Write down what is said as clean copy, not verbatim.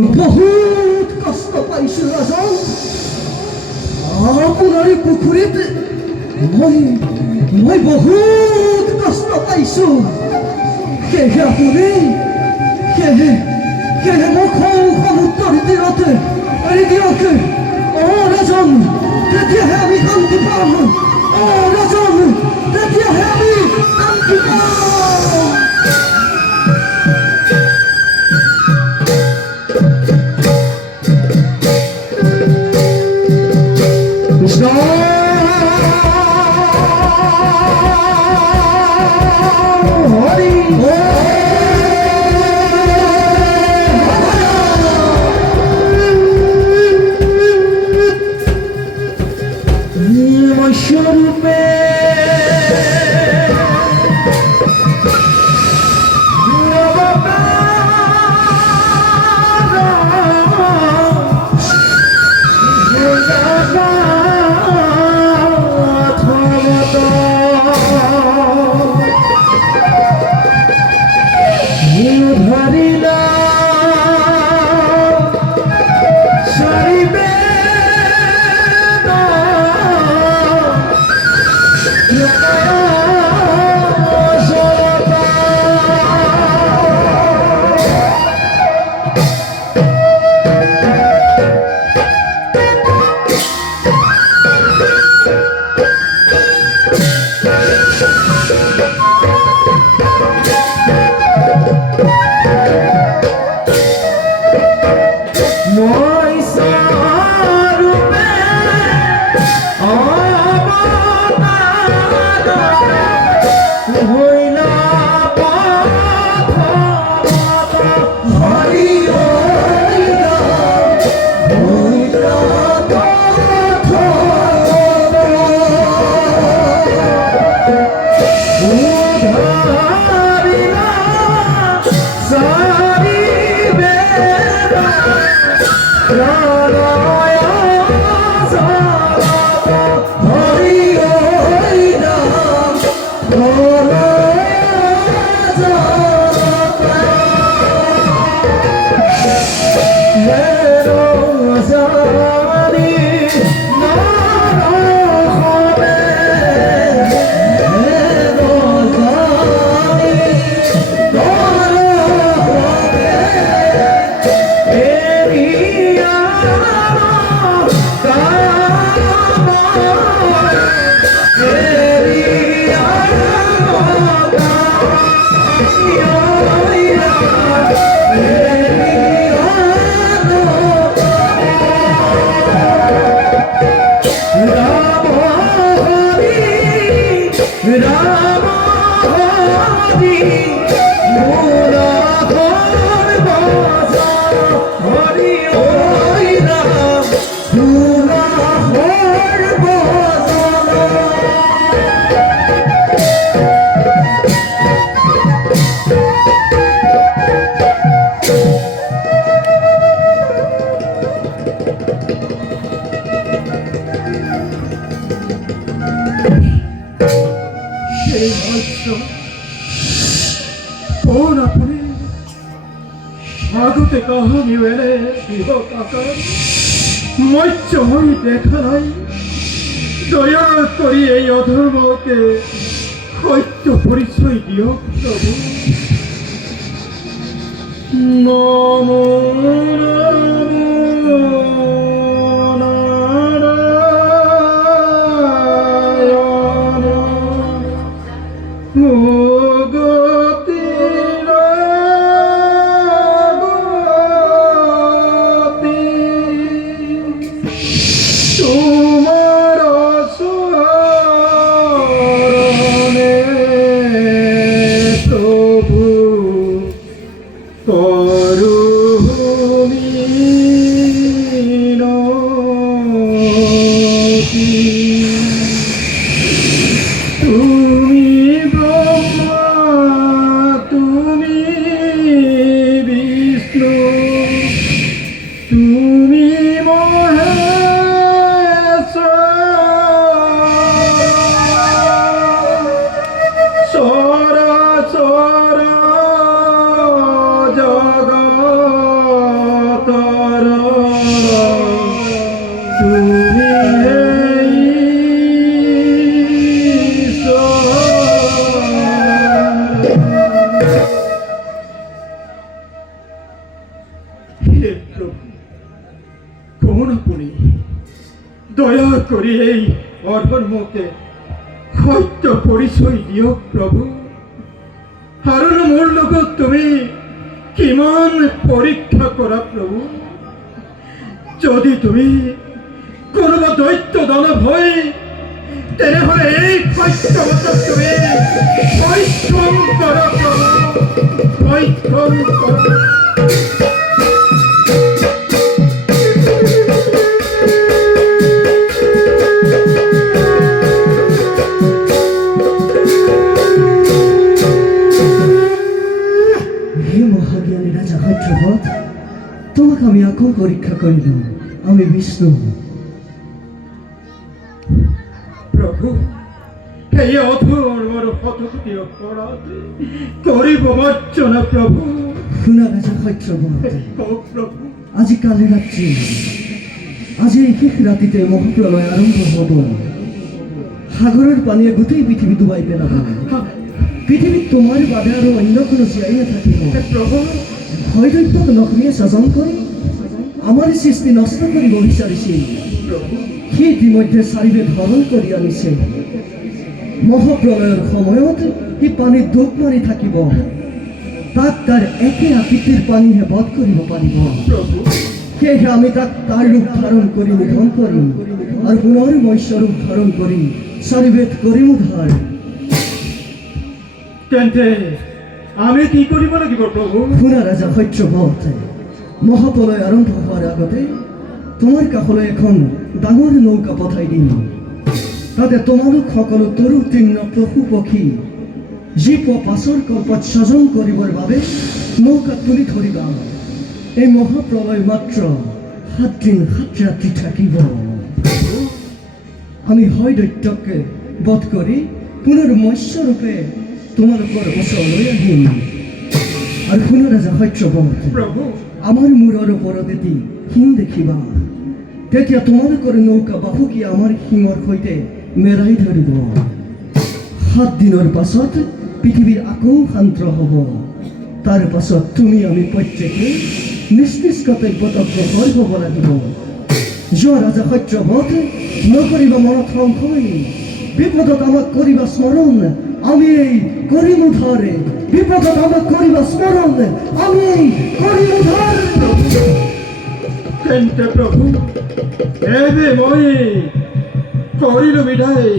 বহুত কষ্ট পাইছো ৰাজন। আপোনাৰ এই পুখুৰীত মই বহুত কষ্ট পাইছো। সেয়েহে আপুনি সেয়েহে মোক সমুদ্ৰৰ তীৰতে এৰি দিয়ক। ৰাজন, তেতিয়াহে আমি শান্তি পাম। ৰাজন, তেতিয়াহে আমি শান্তি পাম। কৃষ্ণ হরি স্বরূপে আগতে কাহানি এনে গৃহকাকাৰ মৎস্য হৈ দেখা নাই। দয়া কৰি এই অধৰ্মকে সত্য পৰিচয় দিয়ক প্ৰভু। নমো করুণী অবতার তুমি এই হে প্রভু, কোন আপনি দয়া করে এই অধর্মকে সত্য পৰিচয় দিয়ক প্ৰভু। আৰু মোৰ লগত তুমি কিমান পৰীক্ষা কৰা প্ৰভু। যদি তুমি কোনোবা দৈত্য দানৱ হয়, তেনেহ'লে এই সত্যৱতক তুমি পৰিশ্ৰম কৰা প্ৰভু, পৰিশ্ৰম কৰা। তোমাকে আমি এখন পরীক্ষা করিলাম। আমি বিষ্ণু। প্রভু, এই অধর্মর হতপতি অপরাধ করিব বর্জনা প্রভু। শুনা রাজা ক্ষত্রবৎ, প্রভু আজি কালি রাত্রি, আজি এই শেষ রাতিতে মহাপ্রলয় আরম্ভ হব। সাগরের পানীয়ে গোটেই পৃথিবী ডুবাই পেলাব। পৃথিবীত তোমাৰ বাদে আৰু অন্য কোনো জীয়াই নাথাকিব। প্রভু, ভয়দৈত্যক নখনীয়ে স্বজন কৰি আমাৰ সৃষ্টি নষ্ট কৰিব বিচাৰিছিল। সি ইতিমধ্যে চাৰিবে ধৰণ কৰি আনিছে। মহাপ্ৰলয়ৰ সময়ত সি পানীত ডুব মাৰি থাকিব। তাক তাৰ একে আকৃতিৰ পানীহে বধ কৰিব পাৰিব। সেয়েহে আমি তাক তাৰ ৰূপ ধাৰণ কৰি নিধন কৰিম আৰু পুনৰ মৎস্য ৰূপ ধাৰণ কৰি চাৰিবেদ কৰিম উদ্ধাৰ। তেন্তে আমি কি কৰিব লাগিব প্ৰভু? শুনা ৰাজা সত্যবৎ, মহাপ্ৰলয় আৰম্ভ হোৱাৰ আগতে তোমাৰ কাষলৈ এখন ডাঙৰ নৌকা পঠাই দিম। তাতে তোমালোক সকলো তৰু তৃণ পশু পক্ষী যি পাছৰ কল্পত স্বজন কৰিবৰ বাবে নৌকা তুলি ধৰিবা। এই মহাপ্ৰলয় মাত্ৰ 7 দিন 7 ৰাতি থাকিব। আমি হয় দৈত্যক বধ কৰি পুনৰ মৎস্যৰূপে তোমালোকৰ ওচৰলৈ আহিম। আৰু শুনা ৰাজা সত্যবৎ, প্ৰভু আমাৰ মূৰৰ ওপৰত এটি শিং দেখিবা। তেতিয়া তোমালোকৰ নৌকা বাহুকি আমাৰ শিঙৰ সৈতে মেৰাই ধৰিব। 7 দিনৰ পাছত পৃথিৱীৰ আকৌ শান্ত হ'ব। তাৰ পাছত তুমি আমি প্ৰত্যেকে নিজ নিজ কৰ্তব্যত অগ্ৰসৰ হ'ব লাগিব। যোৱা ৰাজা সত্যবৎ, নকৰিবা মনত সংশয়। বিপদত আমাক কৰিবা স্মৰণ, আমি কৰিম উদ্ধাৰ। বিপদত আমাক কৰিবা স্মৰণ, আমি কৰিম উদ্ধাৰ। তেন্তে প্ৰভু, এবে মই কৰিলো বিদায়।